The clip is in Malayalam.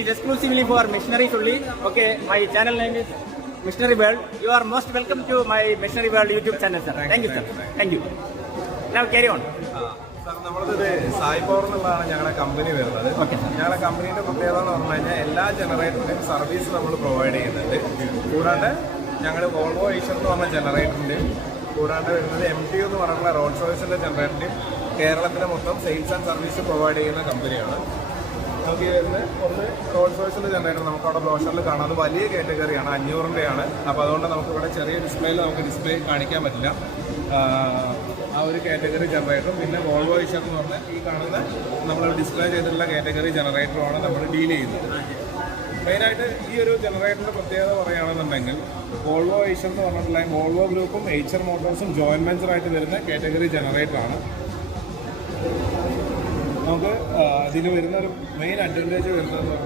is exclusively for missionaries only. Okay, my channel name is Missionary World. You are most welcome to my Missionary World YouTube channel, sir. Thank you, sir. Thank you. Now carry on. Sir നമ്മളിത് സായി പവർ എന്നുള്ളതാണ് ഞങ്ങളുടെ കമ്പനി വരുന്നത്. ഞങ്ങളുടെ കമ്പനീൻ്റെ പ്രത്യേകത എന്ന് പറഞ്ഞു കഴിഞ്ഞാൽ എല്ലാ ജനറേറ്ററിൻ്റെയും സർവീസ് നമ്മൾ പ്രൊവൈഡ് ചെയ്യുന്നുണ്ട്. കൂടാണ്ട് ഞങ്ങൾ വോൾവോ ഐഷർ എന്ന് പറഞ്ഞ ജനറേറ്ററിൻ്റെയും കൂടാണ്ട് വരുന്നത് MTU എന്ന് പറഞ്ഞുള്ള റോഡ് സർവീസിൻ്റെ ജനറേറ്ററിൻ്റെയും കേരളത്തിലെ മൊത്തം സെയിൽസ് ആൻഡ് സർവീസ് പ്രൊവൈഡ് ചെയ്യുന്ന കമ്പനിയാണ്. നമുക്ക് ഈ വരുന്ന ഒന്ന് റോഡ് സർവീസിൻ്റെ ജനറേറ്റർ നമുക്ക് അവിടെ ബ്രോഷറിൽ കാണാം. അത് വലിയ കാറ്റഗറിയാണ്, 500-ൻ്റെയാണ്. അപ്പോൾ അതുകൊണ്ട് നമുക്ക് ഇവിടെ ചെറിയ ഡിസ്പ്ലേയിൽ നമുക്ക് ഡിസ്പ്ലേ കാണിക്കാൻ പറ്റില്ല. ആ ഒരു കാറ്റഗറി ജനറേറ്ററും പിന്നെ വോൾവോ ഐഷർ എന്ന് പറഞ്ഞാൽ ഈ കാണുന്ന നമ്മൾ ഡിസ്പ്ലേ ചെയ്തിട്ടുള്ള കാറ്റഗറി ജനറേറ്ററുമാണ് നമ്മൾ ഡീൽ ചെയ്യുന്നത്. മെയിനായിട്ട് ഈ ഒരു ജനറേറ്ററിൻ്റെ പ്രത്യേകത പറയുകയാണെന്നുണ്ടെങ്കിൽ വോൾവോ ഐഷർ എന്ന് പറഞ്ഞിട്ടുള്ള വോൾവോ ഗ്രൂപ്പും എയ്ച്ചർ മോട്ടോഴ്സും ജോയിൻറ്റ് വെഞ്ചറായിട്ട് വരുന്ന കാറ്റഗറി ജനറേറ്ററാണ്. നമുക്ക് ഇതിന് വരുന്ന ഒരു മെയിൻ അഡ്വാൻറ്റേജ് വരുന്നതെന്ന് പറഞ്ഞാൽ